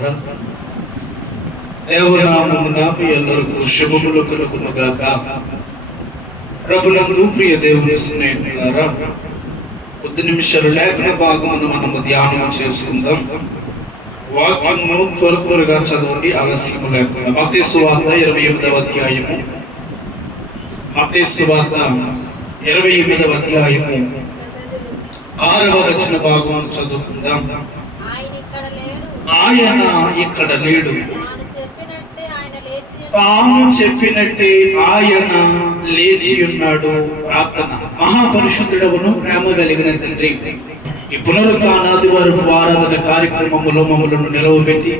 ప్రియులారా, దేవనామమున మీ అందరికీ శుభములు కలుగును గాక. ప్రభునందు ప్రియ దేవుని స్నేహితులారా, కొద్ది నిమిషాలు లేఖన భాగమును మనము ధ్యానం చేసుకుందాం. వాక్యము త్వరగా చదవండి, ఆలస్యము లేకుండా. మత్తయి సువార్త 28వ అధ్యాయము, మత్తయి సువార్త 28వ అధ్యాయము 6వ వచన భాగం చదువుకుందాం. ఆయన ఇక్కడ లేడు, తాను చెప్పినట్టే ఆయన లేచి ఉన్నాడు. ప్రార్థన. మహాపరిశుద్ధుడవును ప్రేమ కలిగిన తండ్రి, ఈ పునరుత్థానాదివారపు ఆరాధన కార్యక్రమములో మమ్మలను నిలవబెట్టి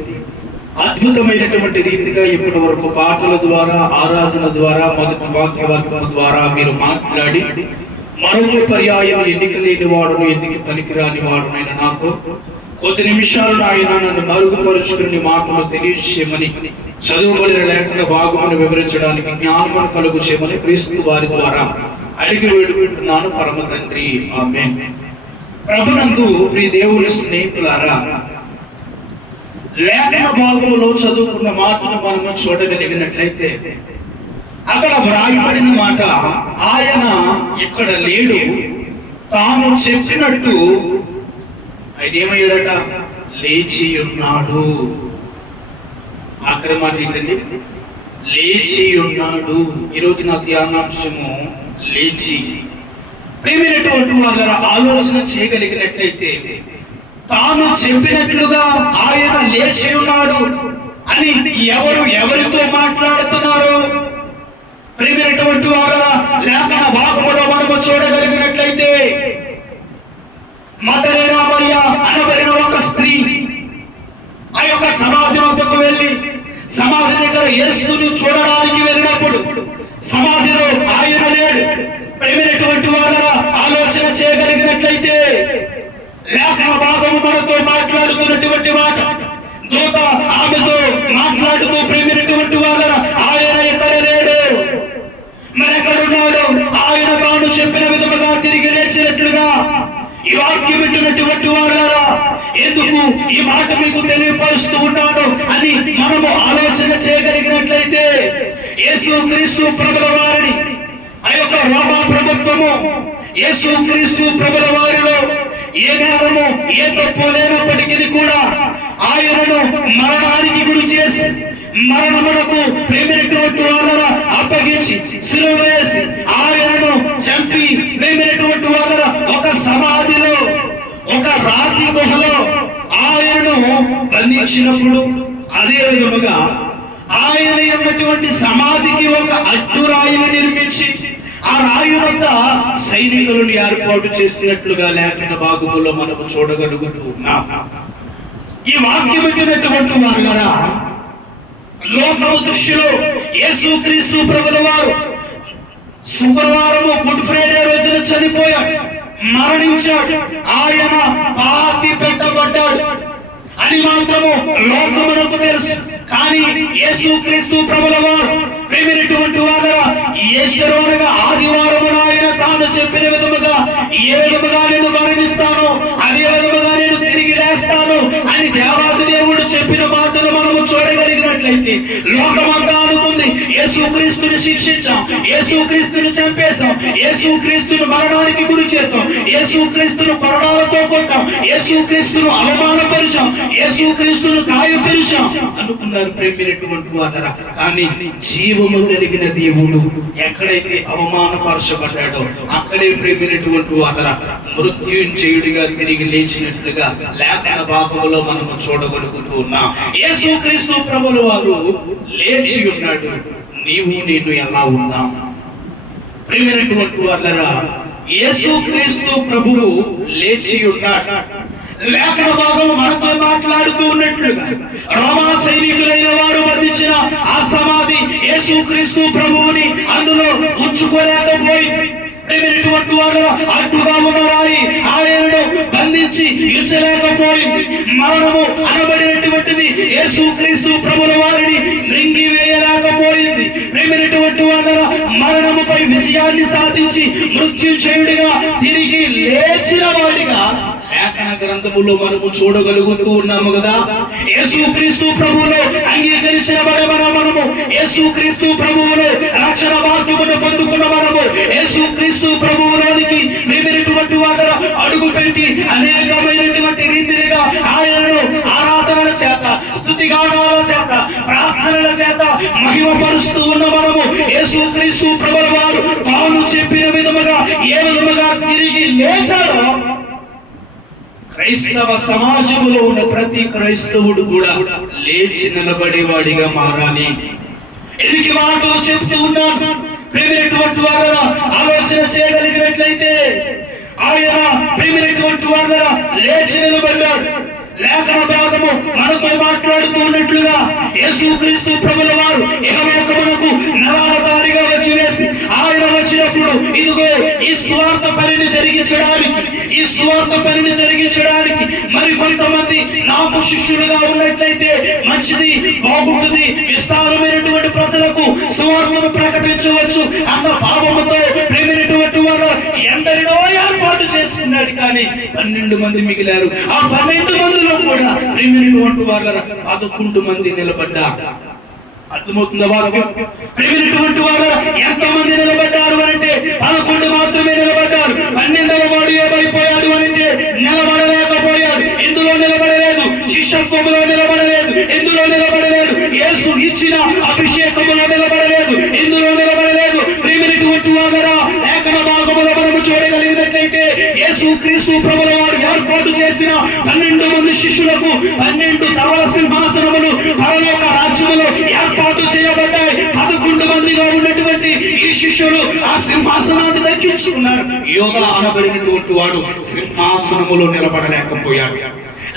అద్భుతమైనటువంటి రీతిగా ఇప్పటి వరకు పాటల ద్వారా, ఆరాధన ద్వారా, మొదటి వాక్యవర్గము ద్వారా మీరు మాట్లాడి మరొక పర్యాయం ఎన్నిక లేని వాడును, ఎందుకు పనికిరాని వాడునైనా నాకు కొద్ది నిమిషాలు ఆయన నన్ను మరుగుపరుచుకుని మాటలు తెలియచేయమని, చదువుబడిన లేఖన భాగమును వివరించడానికి జ్ఞానమును కలుగు చేయమని క్రీస్తు వారి ద్వారా అడిగి వేడుకుంటున్నాను పరమ తండ్రి, ఆమేన్. ప్రభునందు ప్రియ దేవుని స్నేహితులారా, లేఖన భాగములో చదువుకున్న మాటను మనము చూడగలిగినట్లయితే అక్కడ వ్రాయబడిన మాట, ఆయన ఇక్కడ లేడు, తాను చెప్పినట్టు ఆయన ఏమయ్యాడట? లేచి ఉన్నాడు. ఆఖరి మాట ఏంటండి? లేచి ఉన్నాడు. ఈరోజు నా ధ్యానాంశము లేచి. ప్రియమైనటువంటి వారు ఆలోచన చేయగలిగినట్లయితే, తాను చెప్పినట్లుగా ఆయన లేచి ఉన్నాడు అని ఎవరితో మాట్లాడుతున్నారు? ప్రియమైనటువంటి వారు లేఖన భాగములో మనము చూడగలిగినట్లయితే, మదలేనా మరియా అనబడిన ఒక స్త్రీ ఆ యొక్క సమాధి వద్దకు వెళ్ళి సమాధి దగ్గర యేసుని చూడడానికి వెళ్ళినప్పుడు సమాధిలో ఆయన లేడు. ప్రియమైనటువంటి వారు ఆలోచన చేయగలిగినట్లయితే, లేఖన భాగము మనతో మాట్లాడుతున్నటువంటి మాట, దూత ఆమెతో మాట్లాడుతూ, ప్రియమైనటువంటి వారు ఆయన ఎక్కడ లేడు, మరెక్కడున్నాడు? ఆయన తాను చెప్పిన విధముగా తిరిగి లేచినట్లుగా ఈ వాక్యం వింటున్నటువంటి వారులారా, ఎందుకు ఈ మాట మీకు తెలియపరుస్తూ ఉన్నాను అని మనము ఆలోచన చేయగలిగినట్లయితే, యేసు క్రీస్తు ప్రభుల వారిని ఆ యొక్క రోమా ప్రభుత్వము యేసు క్రీస్తు ప్రభుల వారిలో ఏ నేరము, ఏ తప్పు లేనప్పటికీ కూడా ఆయనను మరణానికి గురి చేసి, మరణమునకు ప్రేమైనటువంటి వాళ్ళ అప్పగించి సిలువ వేసి ఆయనను చంపి, ప్రేమైనటువంటి వాళ్ళ ఒక సమాధిలో, ఒక రాతి గుహలో ఆయనను బంధించినప్పుడు, అదే విధముగా ఆయన ఉన్నటువంటి సమాధికి ఒక అడ్డురాయిని నిర్మించి ఆ రాయి వద్ద సైనికులను ఏర్పాటు చేసినట్లుగా లేఖన భాగములో మనము చూడగలుగుతూ ఉన్నాం. ఈ వాక్యం వింటున్నటువంటి వారులారా, లోకము దృష్టిలో యేసు క్రీస్తు ప్రభుల వారు శుక్రవారము గుడ్ ఫ్రైడే రోజున చనిపోయాడు, మరణించాడు, ఆయన పాతి పెట్టబడ్డాడు అని మాత్రము లోకమునకు తెలుసు. కానీ యేసు క్రీస్తు ప్రభుల వారు ప్రియమైనటువంటి వారు ఈస్టరుగా ఆదివారమున ఆయన తాను చెప్పిన విధముగా, ఏ విధముగా నేను మరణిస్తాను అదే విధముగా నేను తిరిగి లేస్తాను అని దేవాది దేవుడు చెప్పిన మాటలు మనము చూడగలిగినట్లయితే, లోకమంతా అనుకుంది యేసు క్రీస్తుని శిక్షించాం, యేసు క్రీస్తుని చంపేశాం, యేసు క్రీస్తుని మరణానికి గురి చేశాం, యేసు క్రీస్తును కొరడాలతో కొట్టాం, యేసు క్రీస్తును అవమానపరిచాం, యేసు క్రీస్తును గాయపరిచాం అనుకున్నారు ప్రేమైనటువంటి వారరా. కానీ జీవము కలిగిన దేవుడు ఎక్కడైతే అవమానపరచబడ్డాడో అక్కడే ప్రేమైనటువంటి వారరా మృత్యుంజయుడిగా తిరిగి లేచినట్లుగా లేఖన భాగంలో మనము చూడగలుగుతూ ఉన్నాం. యేసు క్రీస్తు ప్రభుల వారు లేచి ఉన్నాడు. నీవు నేను ఎలా ఉన్నాం? ప్రియమైనటువంటి వారరా, యేసు క్రీస్తు ప్రభువు లేచి ఉన్నాడు. లేఖన భాగం మనతో మాట్లాడుతూ ఉన్నట్లుగా రోమా సైనికులైన వారు బంధించిన ఆ సమాధి యేసు క్రీస్తు ప్రభువుని అందులో ఉంచుకోలేకపోయింది. ప్రియమైనటువంటి వారు అడ్డుగా ఉన్న రాయి ఆయనను బంధించి ఇచ్చలేకపోయింది. మరణము అనబడినటువంటిది యేసు క్రీస్తు ప్రభుల వారిని మృంగి వేయలేకపోయింది. ప్రియమైనటువంటి వారు మరణముపై విజయాన్ని సాధించి మృత్యుంజయుడిగా తిరిగి లేచిన వాడిగా లేఖన గ్రంథములో మనము చూడగలుగుతూ ఉన్నాము కదా. యేసుక్రీస్తు ప్రభువులో అంగీకరించిన మనము, యేసుక్రీస్తు ప్రభువులో రక్షణ వాక్యమును పొందుకున్న మనము, యేసుక్రీస్తు ప్రభువులోనికి ప్రేమైనటువంటి వారు అడుగు పెట్టి అనేకమైనటువంటి రీతిగా ఆయనను ఆరాధనల చేత, స్తుతిగానాల చేత, ప్రార్థనల చేత మహిమపరుస్తూ ఉన్న మనము, యేసుక్రీస్తు ప్రభుల వారు తాను చెప్పిన విధముగా ఏ విధముగా తిరిగి లేచాడో క్రైస్తవ సమాజంలో ఉన్న ప్రతి క్రైస్తవుడు కూడా లేచి నిలబడేవాడిగా మారాలి. ఎదికి మాటలు చెప్తూ ఉన్నాను. ప్రేమైనటువంటి వారు ఆలోచన చేయగలిగినట్లయితే ఆయన ప్రేమైనటువంటి వారు లేచి నిలబడ్డాడు. లేఖన భాగము మనతో మాట్లాడుతూ ఉన్నట్లుగా యేసుక్రీస్తు ప్రభుల వారు ఇహలోకమునకు నరావతారిగా వచ్చి వేసి ఆయన వచ్చినప్పుడు ఇదిగో ఈ స్వార్థ పనిని జరిగించడానికి మరి కొంతమంది నాకు శిష్యులుగా ఉన్నట్లయితే మంచిది, బాగుంటుంది, విస్తారమైనటువంటి ప్రజలకు సువార్తను ప్రకటించవచ్చు అన్న భావముతో ప్రేమైనటువంటి వారు ఎందరినో ఏర్పాటు చేసుకున్నాడు. కానీ 12 మంది మిగిలారు. ఆ 12 మందిలో కూడా ప్రేమైనటువంటి వాళ్ళ 11 మంది నిలబడ్డారు. అర్థమవుతుందా వాక్యం? ప్రేమైనటువంటి వారు ఎంతమంది నిలబడ్డారు అంటే 11 మాత్రమే నిలబడ్డారు. 12వ వాడు ఏమైపోయాడు అంటే నిలబడలేకపోయాడు. ఎందులో నిలబడలేదు? శిష్యత్వంలో నిలబడలేదు. ఎందులో నిలబడలేదు? యేసు ఇచ్చిన అభిషేకములో నిలబడలేదు. ఎందులో నిలబడలేదు? ప్రేమైనటువంటి వారా లేఖన భాగములో మనము చూడగలిగినట్లయితే యేసుక్రీస్తు ప్రభుల వారు ఏర్పాటు చేసిన 12 మంది శిష్యులకు 12 తవల సింహాసనములు పరలోక రాజ్యములో ఏర్పాటు చేయబడ్డాయి. 11 మందిగా ఉన్నటువంటి ఈ శిష్యులు ఆ సింహాసనాన్ని దక్కించుకున్నారు. యోధా అనబడినటువంటి వాడు సింహాసనములో నిలబడలేకపోయాడు.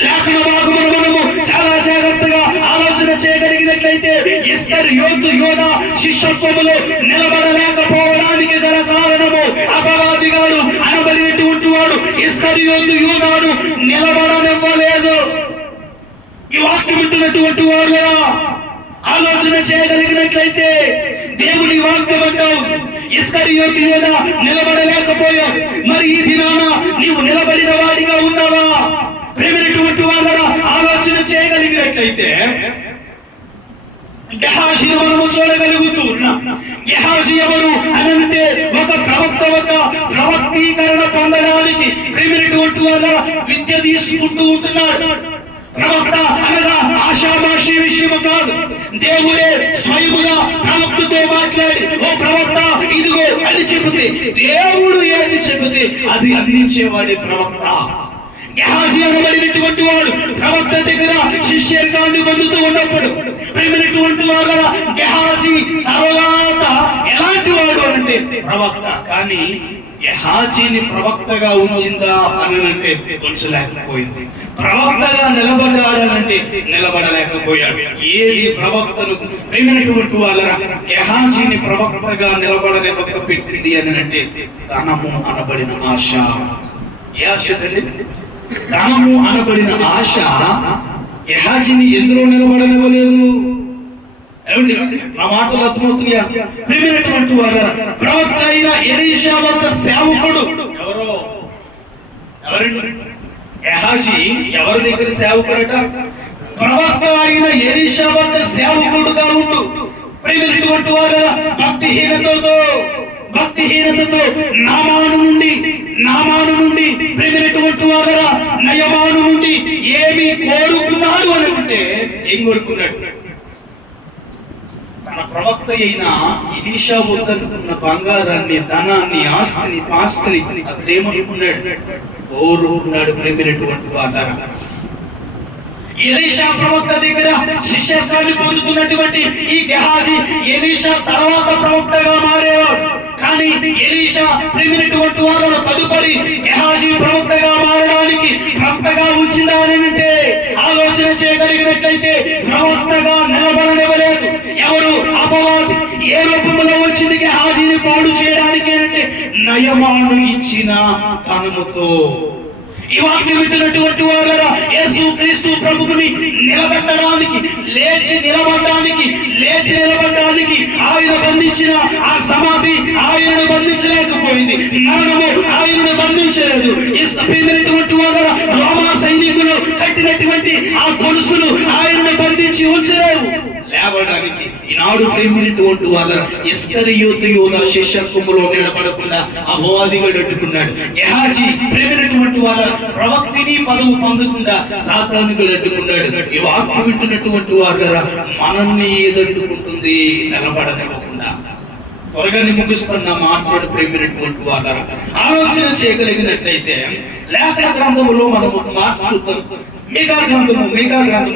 లేఖన భాగమును మనము చాలా జాగ్రత్తగా ఆలోచన చేయగలిగినట్లయితే ఇస్కరియోతు యోధా శిష్యత్వములో నిలబడలేకపోవడానికి గల కారణము అపవాదిగాడు అనబడినటువంటి వాడు ఇస్కరియోతు యోధాను నిలబడనివ్వలేదు. ఈ వాక్యం వింటున్నటువంటి వారు ఆలోచన చేయగలిగినట్లయితే దేవుని వాక్యం అంటావు ఇస్కరియోతు యోధా నిలబడలేకపోయావు. మరి ఈ దినాన నీవు నిలబడిన వాడిగా ఉన్నావా? ప్రేమైనటువంటి వాళ్ళ ఆలోచన చేయగలిగినట్లయితే గెహాజీని మనము చూడగలుగుతూ ఉన్నాం. గెహాజీ ఎవరు అనంటే ఒక ప్రవక్త వద్ద ప్రవక్తీకరణ పొందడానికి ప్రేమైనటువంటి వాళ్ళ విద్య తీసుకుంటూ ఉంటున్నాడు. ప్రవక్త అనగా ఆషామాషి విషయము కాదు. దేవుడే స్వయముగా ప్రవక్తతో మాట్లాడి ఓ ప్రవక్త ఇదిగో అని చెబితే దేవుడు ఏది చెబితే అది అందించేవాడే ప్రవక్త. గెహాజీ అనబడినటువంటి వాడు ప్రవక్త దగ్గర శిష్యర్గాన్ని పొందుతూ ఉన్నప్పుడు ప్రేమైనటువంటి వాళ్ళ గెహాజీ తర్వాత ఎలాంటి వాడు అంటే ప్రవక్త. కానీ గెహాజీని ప్రవక్తగా ఉంచిందా అని అంటే ఉంచలేకపోయింది. ప్రవక్తగా నిలబడ్డాడనంటే నిలబడలేకపోయాడు. ఏది ప్రవక్తను ప్రేమైనటువంటి వాళ్ళ గెహాజీని ప్రవక్తగా నిలబడలేక పెట్టింది అని అంటే ధనము అనబడిన ఆశ. ఏ ఆశ అండి? ధనము అనబడిన ఆశ గెహాజీని ఎందులో నిలబడనివ్వలేదు. నా మాటలు అర్థమవుతున్నాయా? ప్రియమైనటువంటి వారు ప్రవక్త అయిన ఎలీషా వద్ద సేవకుడు ఎవరండి? గెహాజీ ఎవరి దగ్గర సేవకుడట? ప్రవక్త అయిన ఎలీషా వద్ద సేవకుడుగా ఉంటూ ప్రియమైనటువంటి వారు భక్తిహీనతతో నామాను నుండి ప్రేమైనటువంటి వారు నయమాను నుండి ఏమి కోరుకున్నాడు అని అంటే ఏం కోరుకున్నాడు? తన ప్రవక్త అయిన ఎలీషా వద్దనుకున్న బంగారాన్ని, ధనాన్ని, ఆస్తిని, పాస్తిని అతడేమనుకున్నాడు? కోరుకున్నాడు. ప్రేమైనటువంటి వారు ఎలీషా ప్రవక్త దగ్గర శిష్యత్వాన్ని పొందుతున్నటువంటి ఈ గెహాజీ ఎలీషా తర్వాత ప్రవక్తగా మారేవాడు. కానీ ఎలీషా ప్రేమైనటువంటి వారు తదుపరి గెహాజీ ప్రవక్తగా మారడానికి ప్రవక్తగా ఉంచిందా అని అంటే ఆలోచన చేయగలిగినట్లయితే ప్రవక్తగా నిలబడనివ్వలేదు. ఎవరు? అపవాది. ఏ రూపంలో వచ్చింది గెహాజీని పాడు చేయడానికి అంటే నయమాను ఇచ్చిన ధనముతో. ఈ వాక్యం వింటున్నటువంటి వాళ్ళ యేసుక్రీస్తు ప్రభువుని నిలబెట్టడానికి, లేచి నిలబడడానికి ఆయన బంధించిన ఆ ఆ సమాధి ఆయనను బంధించలేకపోయింది, మరణము ఆయనను బంధించలేదు. ఇష్టమైనటువంటి వారు రోమా సైనికులు కట్టినటువంటి ఆ గొలుసులు ఆయనను బంధించి ఉంచలేవు. లేవడానికి ఈనాడు ప్రేమినటువంటి వాళ్ళ ఇస్కరియోతు యూదా శిష్యత్వములో నిలబడకుండా అపవాదిగా అడ్డుకున్నాడు. గెహాజీ ప్రేమినటువంటి వాళ్ళ ప్రవక్తిని పదవు పొందకుండా సాతానుగా అడ్డుకున్నాడు. ఈ వాక్యం వింటున్నటువంటి వాళ్ళ మనల్ని ఏదడ్డుకుంటుంది? నిలబడనివ్వకుండా. త్వరగా ముగిస్తున్న మాట్లాడు ప్రేమినటువంటి వాళ్ళ ఆలోచన చేయగలిగినట్లయితే లేఖన గ్రంథములో మనము మాట చూద్దాం. మీకా గ్రంథము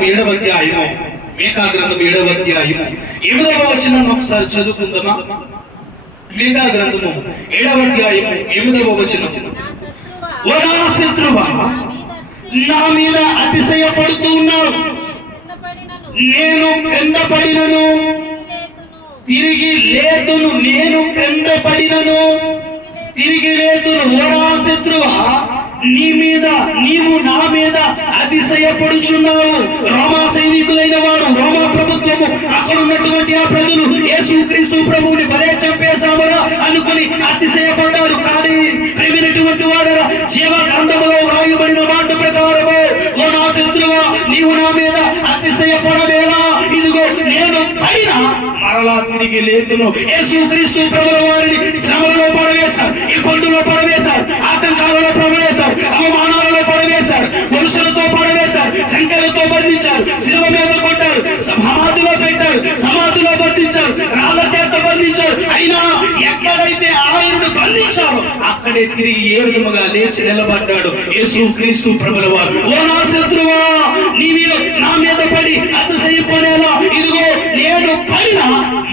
7వ అధ్యాయము 7వ అధ్యాయము 8వ వచనాన్ని ఒకసారి చదువుకుందామా? మీకా గ్రంథము 7వ అధ్యాయము 8వ వచనం. ఓ నా శత్రువా, నా మీద అతిశయపడుతూ ఉన్నావు, నేను క్రింద పడినను తిరిగి లేతును, నేను క్రింద పడినను తిరిగి లేతును. ఓ నా శత్రువా, నీవు నా మీద అతిశయపడుచున్నావు. రోమా సైనికులైన వారు, రోమా ప్రభుత్వము, అక్కడ ఉన్నటువంటి ఆ ప్రజలు యేసుక్రీస్తు ప్రభువుని భలే చంపేశామరా అనుకుని అతిశయపడ్డారు. కానీ ప్రేమినటువంటి వారు జీవ గ్రంథములో వ్రాయబడిన మాట ప్రకారము, ఓ నా శత్రువా, నీవు నా మీద అతిశయపడలేలా, ఇదిగో నేను పైన మరలా తిరిగి లేతును. యేసుక్రీస్తు ప్రభుల వారిని శ్రమలలో పడవేశారు, ఇబ్బందులో పడవేశారు, ఆటంకాలలో పడవేశారు, అవమానాలలో పడవేశారు, గొలుసులతో పడవేశారు, సంఖ్యలతో బంధించారు, శిలువ మీద కొట్టారు, సమాధిలో పెట్టారు, సమాధిలో బంధించారు, రాళ్ళ చేత బంధించారు. అయినా ఎక్కడైతే ఆయనను బంధించారో అక్కడే తిరిగి ఏ విధముగా లేచి నిలబడ్డాడు యేసుక్రీస్తు ప్రభుల వారు. ఓ నా శత్రువా, నీవు నా మీద పడి అతిశయపడేలా, ఇదిగో నేను పైన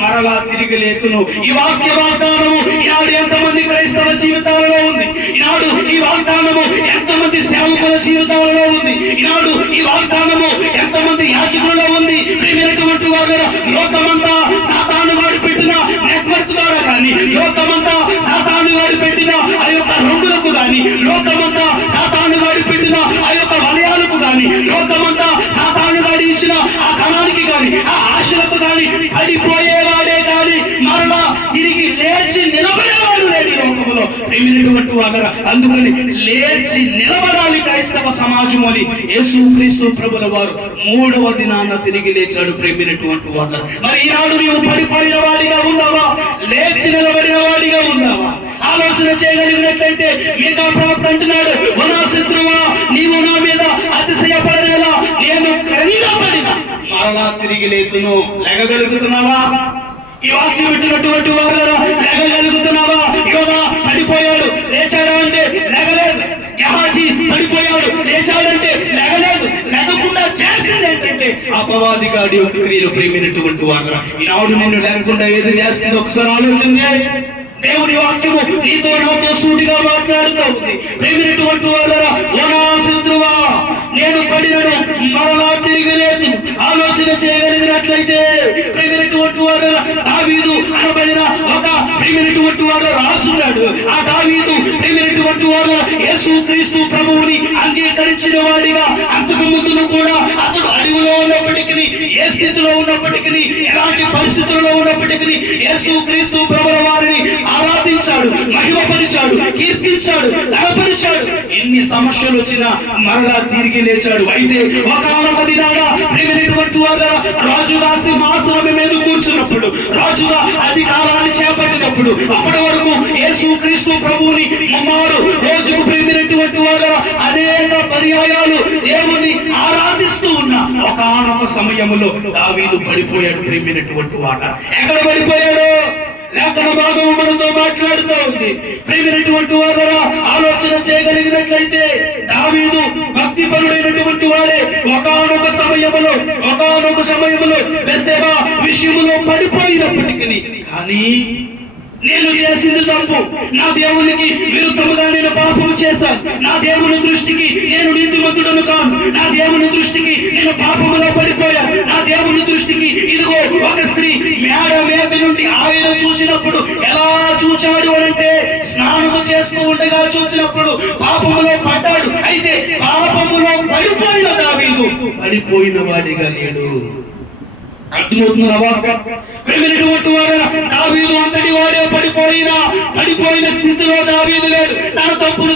మరలా తిరిగి లేతును. ఈ వాక్య వాగ్దానము ఈనాడు ఎంతమంది క్రైస్తవ జీవితాలలో ఉంది, ఈనాడు ఈ వాగ్దానము ఎంతమంది సేవకుల జీవితాలలో ఉంది, ఈనాడు ఈ వాగ్దానము ఎంతమంది యాజకులలో ఉంది. ప్రియమైనటువంటి వారు, లోకమంతా సాతాను వాడు పెట్టిన నెట్వర్క్ ద్వారా కానీ, లోకమంతా సాతాను వాడు పెట్టిన ఆ యొక్క రంగులకు కానీ, లోకమంతా సాతాను వాడు పెట్టిన ఆ యొక్క వలయాలకు కానీ, లోకమంతా సాతాను వాడి ఇచ్చిన ఆ ధనానికి కానీ, ఆ ఆశలకు కానీ పడిపోయేవాడే కానీ మరలా తిరిగి లేచి నిలబడేవాడు లేని లోకంలో. ప్రేమినటువంటి వారు, అందుకని లేచి నిలబడాలి క్రైస్తవ సమాజం అని యేసుక్రీస్తు ప్రభుల వారు 3వ దినాన తిరిగి లేచాడు. ప్రేమినటువంటి వారు, మరి ఈనాడు నీవు పడిపోయిన వాడిగా ఉన్నావా, లేచి నిలబడిన వాడిగా ఉన్నావా? ఆలోచన చేయగలిగినట్లయితే మీకా ప్రవక్త అంటున్నాడు, ఓ నా శత్రువా, నీవు నా మీద అతిశయపడనేలా, నేను క్రింద పడిన మరలా తిరిగి లేతును. లెగగలుగుతున్నావా? ఈ వాక్యం వింటున్నటువంటి వారు లెగగలుగుతున్నావా? యోధా పడిపోయాడు, లేచాడా అంటే లెగలేదు. గెహాజీ పడిపోయాడు, లేచాడంటే లెగలేదు. లెగకుండా చేసింది ఏంటంటే అపవాది గాడి యొక్క క్రియలు. ప్రేమినటువంటి వారు, ఈనాడు నిన్ను లేకుండా ఏది చేస్తుందో ఒకసారి ఆలోచన. దేవుని వాక్యము నీతో నాతో సూటిగా మాట్లాడుతూ ఉంది. ప్రేమినటువంటి వారరా, ఓ నా శత్రువా, నేను పడినను మరలా తిరిగి లేదు. ఆలోచన చేయగలిగినట్లయితే ప్రేమినటువంటి వారరా, దావీదు అనబడిన ఒక ప్రేమినటువంటి వారు రాసున్నాడు. ఆ దావీదు ప్రేమినటువంటి వారు యేసుక్రీస్తు ప్రభువుని అంగీకరించిన వాడిగా, అంతకు ముందును కూడా అతడు అడవిలో ఉన్నప్పటికీ, ఏ స్థితిలో ఉన్నప్పటికీ, ఎలాంటి పరిస్థితుల్లో ఉన్నప్పటికీ యేసుక్రీస్తు ప్రభుల వారిని ఆరాధించాడు, మహిమపరిచాడు, కీర్తించాడు, ఘనపరిచాడు. ఎన్ని సమస్యలు వచ్చినా మరలా తిరిగి లేచాడు. అయితే ఒకానొక దినాన ప్రేమినటువంటి వారు రాజుగా సింహాసనం మీద కూర్చున్నప్పుడు, రాజుగా అధికారాన్ని చేపట్టినప్పుడు, అప్పటి వరకు యేసుక్రీస్తు ప్రభువుని ముమ్మారు రోజుకు ప్రేమినటువంటి వారు అనేక పర్యాయాలు దేవుని ఆరాధిస్తూ ఉన్న ఒకానొక సమయంలో దావీదు పడిపోయాడు. ప్రేమినటువంటి వారు ఎక్కడ పడిపోయాడు? లేఖన భాగం మనతో మాట్లాడుతూ ఉంది. ప్రియమైనటువంటి వారరా, ఆలోచన చేయగలిగినట్లయితే దావీదు భక్తిపరుడైనటువంటి వాడే ఒకానొక సమయములో బెత్షెబా విషయములో పడిపోయినప్పటికీ, కానీ నేను చేసింది తప్పు, నా దేవునికి విరుద్ధముగా నేను పాపం చేశాను, నా దేవుని దృష్టికి నేను నీతిమంతుడను కాను, నా దేవుని దృష్టికి నేను పాపములో పడిపోయాను, నా దేవుని దృష్టికి ఇదిగో ఒక స్త్రీ మేడ మీద నుండి ఆయన చూసినప్పుడు ఎలా చూచాడు అంటే, స్నానము చేస్తూ ఉండగా చూసినప్పుడు పాపములో పడ్డాడు. అయితే పాపములో పడిపోయిన దావీదు పడిపోయిన వాడిగా లేడు. అర్థమవుతున్న ప్రేమైనటువంటి వారు, దావీదు అంతటి వాడే పడిపోయిన స్థితిలో దావీదు లేడు. తన తప్పును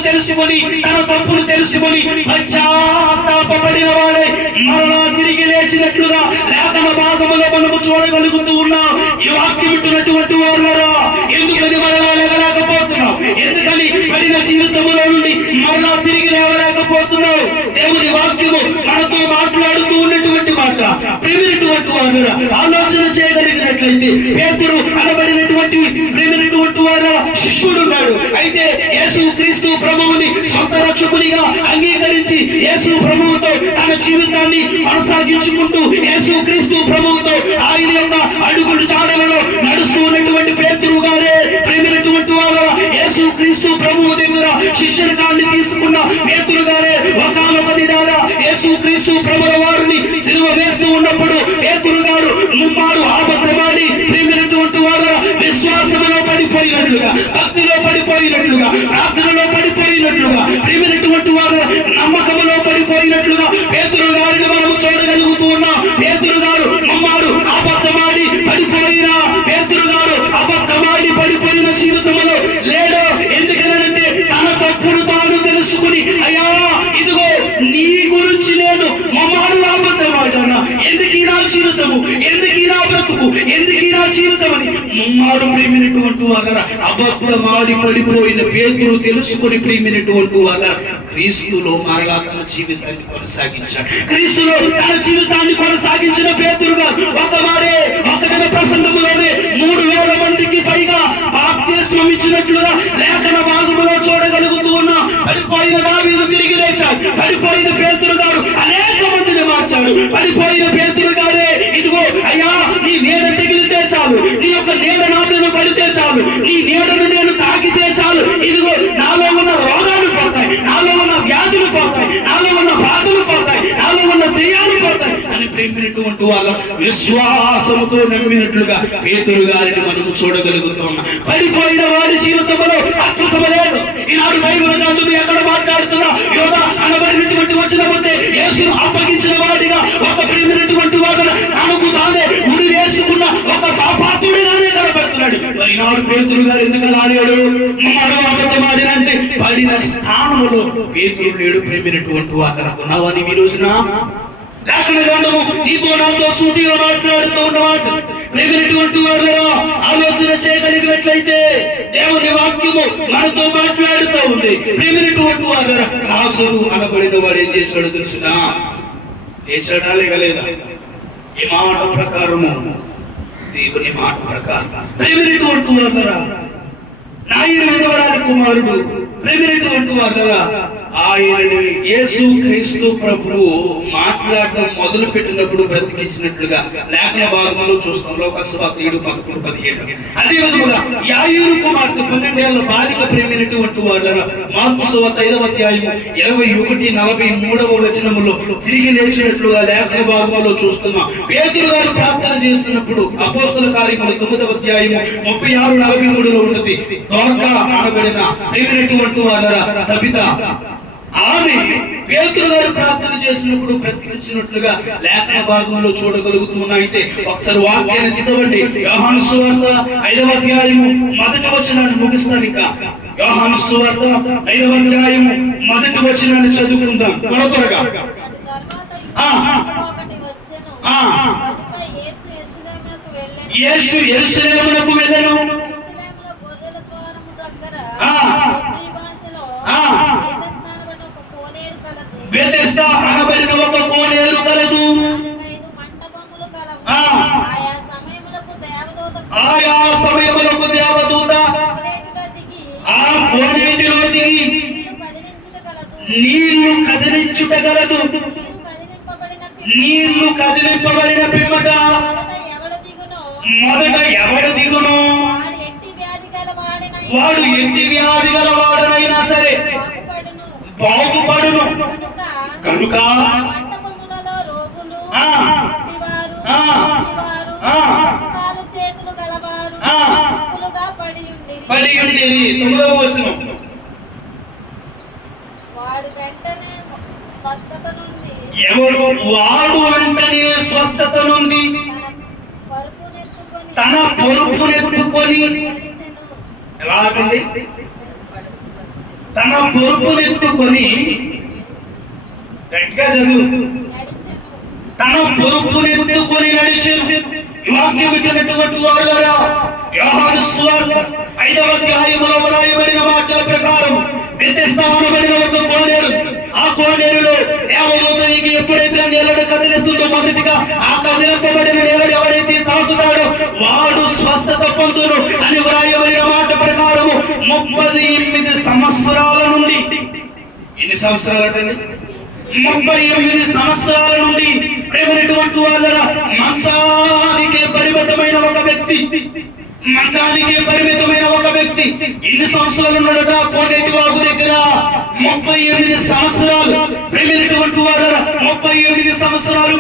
తెలుసుకొని పశ్చాత్తాపడిన వాడే మరలా తిరిగి లేచినట్లుగా లేఖన భాగములో మనము చూడగలుగుతూ ఉన్నాం. ఈ వాక్యం వింటున్నటువంటి వారులారా, ఎందుకని మరలా లేవలేకపోతున్నావు? ఎందుకని పడిన జీవితంలో నుండి మరలా తిరిగి లేవలేకపోతున్నావు? దేవుని వాక్యము మనతో మాట్లాడుతూ ఉన్నటువంటి మాట. ప్రేమైనటువంటి వారు ఆలోచన చేయగలిగినట్లయితే, పేతురు అనబడినటువంటి ప్రేమైనటువంటి వారు శిష్యుడు ఉన్నాడు. అయితే యేసు క్రీస్తు ప్రభువుని సొంత రక్షకునిగా అంగీకరించి యేసు ప్రభువుతో తన జీవితాన్ని కొనసాగించుకుంటూ యేసు క్రీస్తు ప్రభువుతో ఆయన యొక్క అడుగులు చాడలలో నడుస్తూ ఉన్నటువంటి పేతురు గారే ప్రేమైనటువంటి వారు యేసు క్రీస్తు ప్రభువు దగ్గర శిష్యరికాన్ని తీసుకున్న పేతురు గారే ఒకానొక దినాన యేసు క్రీస్తు ప్రభుల వారిని సిలువ వేస్తూ ఉన్నప్పుడు పేతురు గారు ముమ్మారు అబద్ధమాడి ప్రేమైనటువంటి వారు విశ్వాసములో పడిపోయినట్లుగా, భక్తిలో పడిపోయినట్లుగా, ప్రార్థనలో పడిపోయినట్లుగా, ప్రేమైనటువంటి వారు నమ్మకములో పడిపోయినట్లుగా పేతురు గారిని మనము చూడగలుగుతూ ఉన్నాం. పేతురు గారు ముమ్మారు అబద్ధమాడి పడిపోయిన పడిపోయిన జీవితంలో లేడు. ఎందుకనంటే తన తప్పును తాను తెలుసుకుని, అయ్యా ఇదిగో నీ గురించి నేను మమ్మారు అబద్ధమాడానా, ఎందుకీ నా జీవితము, ఎందుకీ నా బ్రతుకు, ఎందుకీ నా జీవితం అని ముమ్మారు ప్రేమైనటువంటి వారు అబద్ధమాడి పడిపోయిన పేతురు తెలుసుకుని ప్రేమైనటువంటి వారు క్రీస్తులో మరలా తన జీవితాన్ని కొనసాగించాడు. క్రీస్తులో తన జీవితాన్ని కొనసాగించిన పేతురు గారు ఒక దిన ప్రసంగంలోనే 3000 మందికి పైగా బాప్తిస్మం ఇచ్చినట్లుగా లేఖన భాగములో చూడగలుగుతూ ఉన్నాం. పడిపోయిన దావీదు తిరిగి లేచాడు. పడిపోయిన పేతురు గారు అనేక మందిని మార్చాడు. పడిపోయిన పేతురు గారే ఇదిగో అయ్యా నీ నీడ తగిలితే చాలు, నీ యొక్క నీడ నా మీద పడితే చాలు, నీ నీడను నేను తాకితే చాలు, ఇదిగో నాలో ఉన్న రోగాలు పోతాయి, నాలో ఉన్న వ్యాధులు పోతాయి, నాలో ఉన్న బాధలు పోతాయి, నాలో ఉన్న దెయ్యాలు పోతాయి అని ప్రేమైనటువంటి వాళ్ళ విశ్వాసముతో నమ్మినట్లుగా పేతురు గారిని మనము చూడగలుగుతున్నాం. పడిపోయిన వాడి జీవితంలో అద్భుతము లేదు. ఈనాడు బైబిల్ గ్రంథం ఎక్కడ మాట్లాడుతున్నా యోధ అనబడినటువంటి వచ్చిన పోతే యేసును అప్పగించిన వాడిగా ఒక ప్రేమైనటువంటి వాడు తనకు తానే ఉరి వేసుకున్న ఒక పాపాత్ముడిగానే కనబడుతున్నాడు. మరి ఈనాడు పేతురు గారు ఎందుకు ఆడాడు? మరో అబద్ధమాడినంటే పడిన స్థానంలో పేతురు లేడు. ప్రేమైనటువంటి వారు ఉన్నావని ఈ రోజున లేఖన గ్రంథము నీతో నాతో సూటిగా మాట్లాడుతూ ఉన్నమాట. ప్రేమైనటువంటి వారు ఆలోచన చేయగలిగినట్లయితే దేవుని వాక్యము మనతో మాట్లాడుతూ ఉంది. ప్రేమైనటువంటి వారు లాజరు అనబడిన వాడు ఏం చేశాడో తెలుసునా? లేచాడా లేగలేదా? ఈ మాట ప్రకారము, దేవుని మాట ప్రకారం ప్రేమైనటువంటి వారు నాయన విధవరాలి కుమారుడు ప్రేమైనటువంటి వారు ఆయనని యేసు క్రీస్తు ప్రభువు మాట్లాడడం మొదలు పెట్టినప్పుడు బ్రతికించినట్లుగా లేఖన భాగంలో చూస్తాం. లోకస్వార్త 7:11-17. అదే విధముగా యాయీరు కుమార్తె 12 ఏళ్ల బాలిక ప్రేమైనటువంటి వారు మార్కు సువార్త 5వ అధ్యాయము 21-43వ వచనములో తిరిగి లేచినట్లుగా లేఖన భాగంలో చూస్తున్నాం. పేతురు గారు ప్రార్థన చేస్తున్నప్పుడు అపోస్తల కార్యములు 9వ అధ్యాయము 36-43లో ఉన్నది. దోర్కా అనబడిన ప్రేమైనటువంటి వారు తబిత ఆమె పేతురు గారు ప్రార్థన చేసినప్పుడు బ్రతికించినట్లుగా లేఖన భాగంలో చూడగలుగుతున్నా. అయితే ఒకసారి వాక్యాన్ని చదవండి. యోహాను సువార్త 5వ అధ్యాయము 1వ వచనాన్ని ముగిస్తాను. ఇంకా యోహాను సువార్త 5వ అధ్యాయము 1వ వచనాన్ని చదువుకుందాం త్వరగా. యేసు యెరూషలేమునకు వెళ్ళెను. బెతెస్దా అనబడిన ఒక కోనేరు కలదు. ఆయా సమయములకు దేవదూత ఆ కోనేటిలో దిగి నీళ్లు కదిలించుటగలదు. నీళ్లు కదిలింపబడిన పిమ్మట మొదట ఎవడు దిగును వాడు ఎట్టి వ్యాధి గలవాడనైనా సరే బాగుపడును. కనుక పడి ఉండి 9వ వచనం ఎవరు వాడు వెంటనే స్వస్థత నుండి తన పొరుపునెత్తుకొని ఎలా అండి? తన పొరుపునెత్తుకొని, గట్టిగా చదువు, తన పొరుపునెత్తుకొని నడిచెను. ఈ వాక్యం వింటున్నటువంటి వారులారా, యోహాను సువార్త 5వ అధ్యాయములో వ్రాయబడిన మాటల ప్రకారం బెతెస్దా అనబడిన ఒక కోనేరు, ఆ కోనేరులో దేవదూతనికి ఎప్పుడైతే నేలడు కదిలిస్తుందో మొదటిగా ఆ కదిలింపబడిన నేలడు ఎవడైతే తాకుతాడో వాడు స్వస్థత పొందును అని వ్రాయబడిన మాట ప్రకారము 38 సంవత్సరాల నుండి, ఎన్ని సంవత్సరాలు అంటే 38 సంవత్సరాల నుండి ప్రేమైనటువంటి వాళ్ళ మంచానికే పరిమితమైన ఒక వ్యక్తి, మంచానికే పరిమితమైన ఒక వ్యక్తి ఎన్ని సంవత్సరాలు ఉన్నాడట? కోనేటి వాగు దగ్గర 38 సంవత్సరాలు. ప్రేమైనటువంటి వాళ్ళ 38 సంవత్సరాలు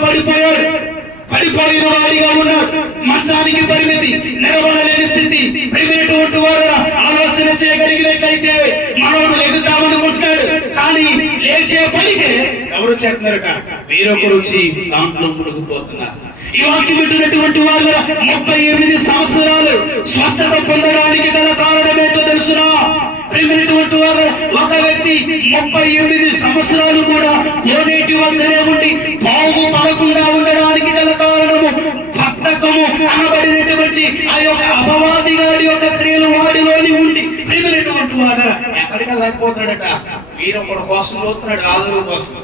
పడిపోయిన వాడిగా ఉన్నాడు. మంచానికి పరిమితి, నిలబడలేని స్థితి. ప్రేమైనటువంటి వారు ఆలోచన చేయగలిగినట్లయితే మనోడు లెగుతామనుకుంటున్నాడు, కానీ లేచే పనికి ఎవరు చేస్తున్నారట? వేరొకరు వచ్చి దాంట్లో మునిగిపోతున్నారు. ఈ వాక్యం వింటున్నటువంటి వాళ్ళు 38 సంవత్సరాలు స్వస్థత పొందడానికి గల కారణం ఏంటో తెలుసునా? ప్రేమైనటువంటి వారు ఒక వ్యక్తి 38 సంవత్సరాలు కూడా కోనేటి వద్దనే ఉండి పాము పడకుండా ఉండడానికి గల కారణము బద్ధకము అనబడినటువంటి ఆ యొక్క అపవాది గారి యొక్క క్రియలు వాడిలోని ఉండి ప్రేమైనటువంటి వారు ఎక్కడికి లేకపోతాడట? వీరొకడు కోసం లోతున్నాడు, ఆదరణ కోసం.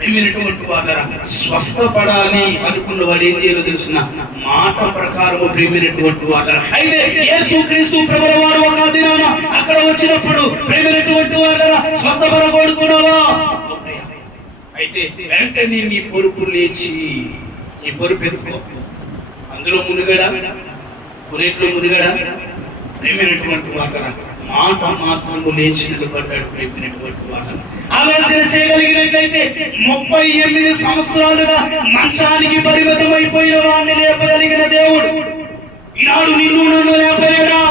ప్రేమైనటువంటి వారు స్వస్థపడాలి అనుకున్న వాడు ఏం చేయాలో తెలిసిన మాట ప్రకారము ప్రేమైనటువంటి వారు. అయితే యేసుక్రీస్తు ప్రభుల వారు ఒక దినాన అక్కడ వచ్చినప్పుడు ప్రేమైనటువంటి వారు స్వస్థపడగొడుకున్నావా? అయితే వెంటనే నీ పొరుపు లేచి నీ పొరుపు ఎత్తుకో. అందులో మునిగడా, కొనేట్లో మునిగడా? ప్రేమైనటువంటి వారు మాట మాత్రము లేచి నిలబడ్డాడు. ప్రేమైనటువంటి వారు ఆలోచన చేయగలిగినట్లయితే 38 సంవత్సరాలుగా మంచానికి పరిమితమైపోయిన వాడిని లేపగలిగిన దేవుడు ఈనాడు నిన్ను నన్ను లేపలేడా?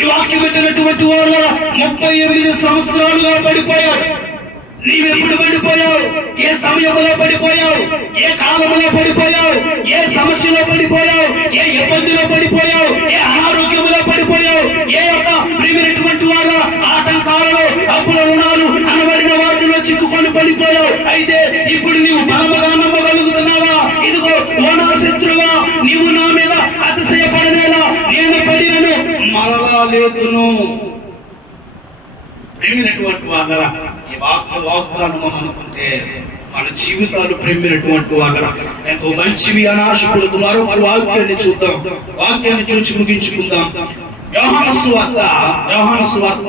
ఈ వాక్యం పెట్టినటువంటి వారు 38 సంవత్సరాలుగా పడిపోయాడు. నీవెప్పుడు పడిపోయావు? ఏ సమయంలో పడిపోయావు? ఏ కాలంలో పడిపోయావు? ఏ సమస్యలో పడిపోయావు? ఏ ఇబ్బందిలో పడిపోయావు? ఏ అనారోగ్యంలో పడిపోయావు? ఏ యొక్క ప్రియమైనటువంటి వాళ్ళ ఆటంకాలలో, అప్పుల రుణాలు అనబడిన వాటిలో చిక్కుకొని పడిపోయావు. అయితే ఇప్పుడు నీవు బలముగా నమ్మగలుగుతున్నావా? ఇదిగో ఓ నా శత్రువా, నీవు నా మీద అతిశయపడనేలా నేను పడినను మరలా లేదును. ప్రేమైనటువంటి వాళ్ళ ఈ వాగ్దానం అనుకుంటే మన జీవితాలు ప్రేమైనటువంటి వాళ్ళ ఎంతో మంచివి అని ఆశపడుతూ మరొక వాక్యాన్ని చూద్దాం. వాక్యాన్ని చూసి ముగించుకుందాం. యోహాను సువార్త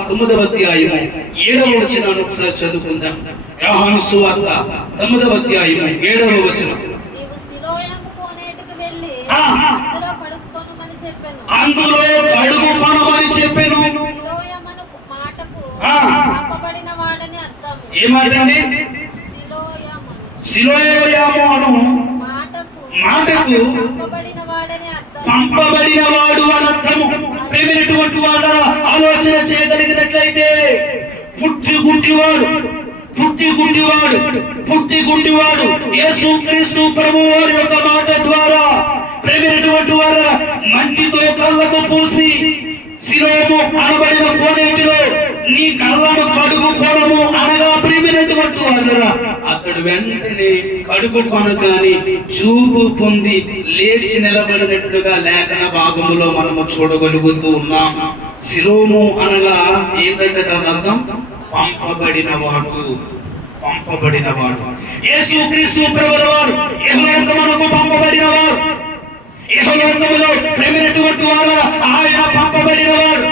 9వ అధ్యాయము 7వ వచనాన్ని ఒకసారి చదువుకుందాం. యోహాను సువార్త 9వ అధ్యాయము 7వ వచనం. అందులో కడుగుకొనమని చెప్పెను. ఏమాటండి? సిలోయాము అను మాటకు పంపబడిన వాడు అని అర్థము. ప్రేమైనటువంటి వాడు ఆలోచన చేయగలిగినట్లయితే పుట్టి గుడ్డివాడు యేసుక్రీస్తు ప్రభువు వారి యొక్క మాట ద్వారా ప్రేమైనటువంటి వారు మంటితో కళ్ళకు పూసి సిలోము అనబడిన కోనేటిలో నీ కళ్ళను కడుగుకోవడము అనగా ప్రియమైనటువంటి వారురా అతడు వెంటనే కడుగుకొనగాని చూపు పొంది లేచి నిలబడినట్లుగా లేఖన భాగములో మనము చూడగలుగుతూ ఉన్నాం. సిలోము అనగా ఏంటంటే అర్థం పంపబడినవాడు. యేసుక్రీస్తు ప్రభువుల వారు ఇహలోకమునకు పంపబడినవారు. ఇహలోకములో ప్రేమైనటువంటి వారు ఆయన పంపబడినవాడు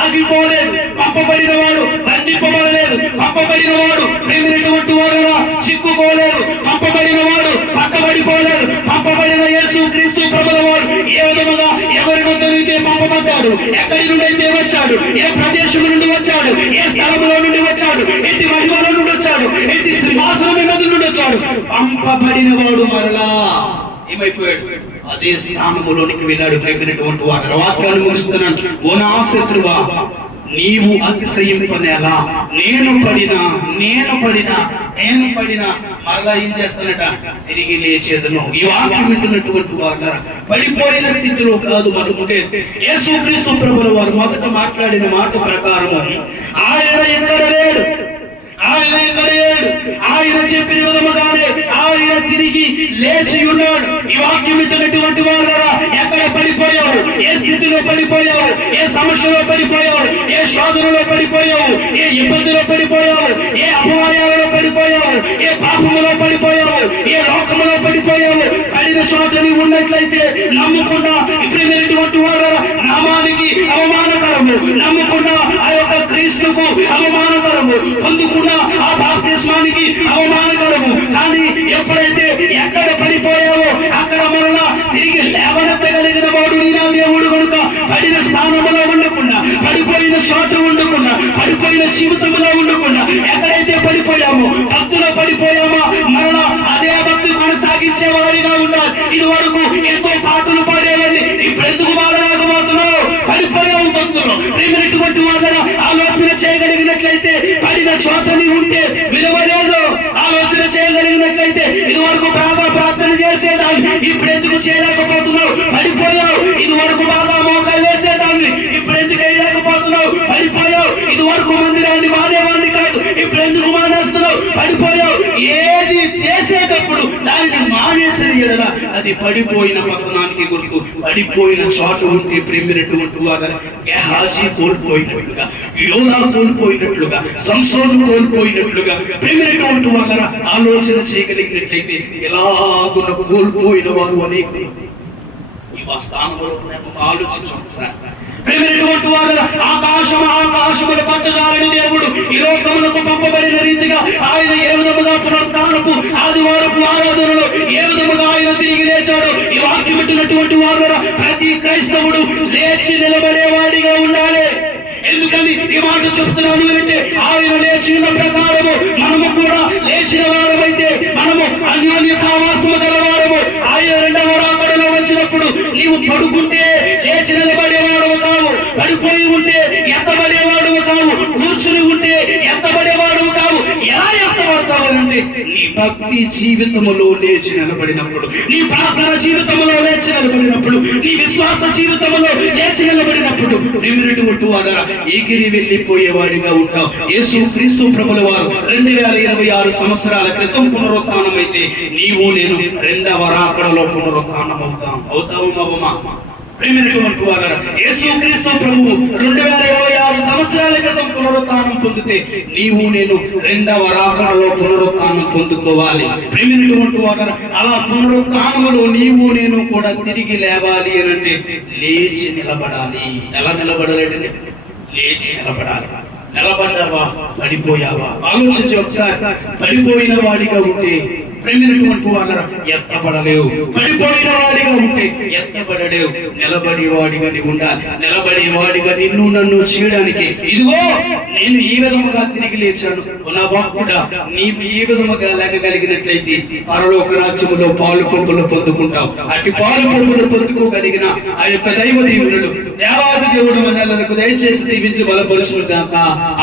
ఆగిపోలేదు, పంపబడినవాడు బంధింపబడలేదు, పంపబడినవాడు ప్రేమైనటువంటి వారు చిక్కుకోలేదు, పంపబడినవాడు పక్కబడిపోలేదు. పంపబడిన యేసుక్రీస్తు ప్రభువుల వారు ఏ విధముగా ఎవరి నుండి అయితే పంపబడ్డాడు, ఎక్కడి నుండి అయితే వచ్చాడు, ఏ ప్రదేశం నుండి వచ్చాడు, ఏ స్థలంలో నుండి వచ్చాడు, ఎట్టి మహిమల నుండి వచ్చాడు, ఎట్టి సింహాసనం మీద నుండి వచ్చాడు, పంపబడినవాడు మరలా ఏమైపోయాడు? అదే స్థానములోనికి వెళ్ళాడు. ప్రేమైనటువంటి వారు వాక్యాన్ని ముగిస్తున్నాను. ఓ నా శత్రువా, నీవు అతిశయింపనేలా నేను పడినా నేను పడినా మరలా ఏం చేస్తానట, తిరిగి లేచేదను. ఈ వాక్యం వింటున్నటువంటి వారు పడిపోయిన స్థితిలో కాదు మనం ఉండేది. యేసుక్రీస్తు ప్రభుల వారు మొదట మాట్లాడిన మాట ప్రకారము ఆయన ఎక్కడ లేడు, ఆయన ఎక్కడ లేడు. ఆయన చెప్పిన విధముగానే ఆయన తిరిగి లేచి ఉన్నాడు. ఈ వాక్యం వింటున్నటువంటి వారు ఎక్కడ పడిపోయావు, ఏ స్థితిలో పడిపోయావు, ఏ సమస్యలో పడిపోయావు, ఏ శోధనలో పడిపోయావు, ఏ ఇబ్బందిలో పడిపోయావు, ఏ అపవాయాలలో పడిపోయావు, ఏ పాపములో పడిపోయావు, ఏ లోకములో పడిపోయావు, పడిన చోట నీవు ఉన్నట్లయితే నమ్ముకున్నా ఇప్పుడు వారు నామానికి అవమానకరము, నమ్ముకున్నా ఆ యొక్క క్రీస్తుకు అవమానకరము, పొందుకున్న ఆ బాప్తిస్మానికి అవమానకరము. కానీ ఎప్పుడైతే ఎక్కడ పడిపోయావో అక్కడ మరలా తిరిగి లేవనెత్తగలిగిన వాడు నీ నా దేవుడు కనుక పడిన స్థానంలో ఉండకుండా, పడిపోయిన చోట ఉండకుండా, పడిపోయిన జీవితంలో ఉండకుండా, ఎక్కడైతే పడిపోయామో భక్తులో పడిపోయామో మరలా అదే భక్తులు కొనసాగించే వారిగా ఉండాలి. ఇది వరకు ఎంతో పాటలు పాడేవాడిని, ఇప్పుడు ఎందుకు మారలేకపోతున్నావు? పడిపోయావు భక్తులు. ప్రేమైనటువంటి వాళ్ళ ఆలోచన చేయగలిగినట్లయితే పడిన చోట ఉంటే విలువ లేదు. ఆలోచన చేయగలిగినట్లయితే ఇది వరకు బాగా ప్రార్థన చేసేదాన్ని, ఇప్పుడు ఎందుకు చేయలేకపోతున్నావు? పడిపోయావు. ఇది వరకు బాగా మోకాలు వేసేదాన్ని, ఇప్పుడు ఎందుకు వేయలేకపోతున్నావు? పడిపోయావు. ఇది వరకు మందిరాన్ని మానేవాడిని కాదు, ఇప్పుడు ఎందుకు మానేస్తున్నావు? పడిపోయావు. ఏది చేసేటప్పుడు దానిని మానేసిన ఎడల అది పడిపోయిన పతనానికి గుర్తు. పడిపోయిన చోట ఉంటే ప్రేమినటువంటి వారు గెహాజీ కోల్పోయినట్లుగా, యోనా కోల్పోయినట్లుగా, సంసోను కోల్పోయినట్లుగా ప్రేమినటువంటి వాళ్ళ ఆలోచన చేయగలిగినట్లయితే ఎలాగున్న కోల్పోయిన వారు అనేకులు ఈ స్థానంలో ఆలోచించండి సార్. ప్రేమైనటువంటి వారు ఆకాశములు పట్టజాలని దేవుడు ఈ లోకములకు పంపబడిన రీతిగా ఆయన ఏ విధముగా పునరుత్థానపు ఆదివారపు ఆరాధనలో ఏ విధముగా ఆయన తిరిగి లేచాడు. ఈ వాక్యం వింటున్నటువంటి వారు ప్రతి క్రైస్తవుడు లేచి నిలబడేవాడిగా ఉండాలి. ఎందుకని ఈ మాట చెప్తున్నాను అంటే ఆయన లేచిన ప్రకారము మనము కూడా లేచిన వారమైతే మనము అన్యోన్య సావాసము గలవారము. ఆయన రెండవ రాకడలో వచ్చినప్పుడు నీవు పడుకుంటే లేచి నిలబడేవాడు కావు, పడిపోయి ఉంటే ఎత్తబడేవాడు కావు, కూర్చుని ఉంటే ఎత్తబడేవాడు కావు. ఎలా ఎత్తబడతావు అంటే నీ భక్తి జీవితములో లేచి నిలబడినప్పుడు, నీ ప్రార్థన జీవితంలో లేచి నిలబడినప్పుడు, నీ విశ్వాస జీవితంలో లేచి నిలబడినప్పుడు ప్రేమినటువంటి వారు ఎగిరి వెళ్ళిపోయేవాడిగా ఉంటావు. యేసు క్రీస్తు ప్రభుల వారు 2026 సంవత్సరాల క్రితం పునరుత్థానం అయితే నీవు నేను రెండవ రాకడలో పునరుత్థానం అవుతావు బాబమ్మా. ప్రేమైనటువంటి వారు యేసు క్రీస్తు ప్రభువు 2026 సంవత్సరాల క్రితం పునరుత్థానం పొందితే నీవు నేను రెండవ రాకడలో పునరుత్థానం పొందుకోవాలి. ప్రేమైనటువంటి వారు అలా పునరుత్థానములో నీవు నేను కూడా తిరిగి లేవాలి అని అంటే లేచి నిలబడాలి. ఎలా నిలబడాలంటే లేచి నిలబడాలి. నిలబడ్డావా? పడిపోయావా? ఆలోచించి ఒకసారి. పడిపోయిన వాడిగా ఉంటే ప్రేమైనటువంటి వారు ఎత్తబడలేవు. పడిపోయిన వాడిగా ఉంటే ఎత్తబడలేవు. నిలబడేవాడిగా నీవు ఉండాలి. నిలబడేవాడిగా నిన్ను నన్ను చేయడానికి ఇదిగో నేను ఈ విధముగా తిరిగి లేచాను నా భక్తుడా, నీవు ఈ విధముగా లేకగలిగినట్లయితే పరలోక రాజ్యములో పాలు పంపులు పొందుకుంటావు. అటు పాలు పంపులు పొందుకోగలిగిన ఆ యొక్క దైవ దీవులు దేవాది దేవుడు మనకు దయచేసి దీవించి బలపరుచును గాక.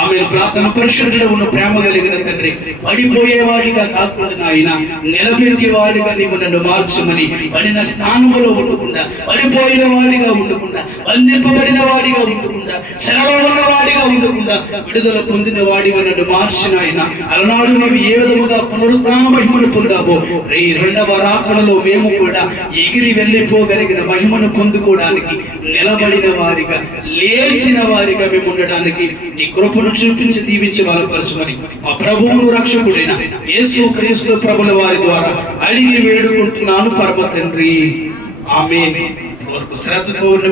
ఆమె ప్రార్థన పరిశుద్ధుడు ఉన్న ప్రేమ కలిగిన తండ్రి, పడిపోయేవాడిగా కాకుండా ఆయన నిలబెట్టేవాడిగా నీవు నన్ను మార్చమని, పడిన స్థానములో ఉండకుండా, పడిపోయిన వాడిగా ఉండకుండా, బంధింపబడిన వాడిగా ఉండకుండా, చెరలో ఉన్న వాడిగా ఉండకుండా, విడుదల పొందిన వాడిగా నన్ను మార్చిన ఆయన అలనాడు నీవు ఏ విధముగా పునరుత్థాన మహిమను పొందావో ఈ రెండవ రాకడలో మేము కూడా ఎగిరి వెళ్ళిపోగలిగిన మహిమను పొందుకోవడానికి నిలబడిన వారిగా, లేచిన వారిగా మేము ఉండడానికి నీ కృపను చూపించి దీవించి బలపరచమని మా ప్రభువును రక్షకుడైన యేసు క్రీస్తు ప్రభుల వారి ద్వారా అడిగి వేడుకుంటున్నాను పరమ తండ్రి. ఆమేన్. శ్రద్ధతో ఉన్న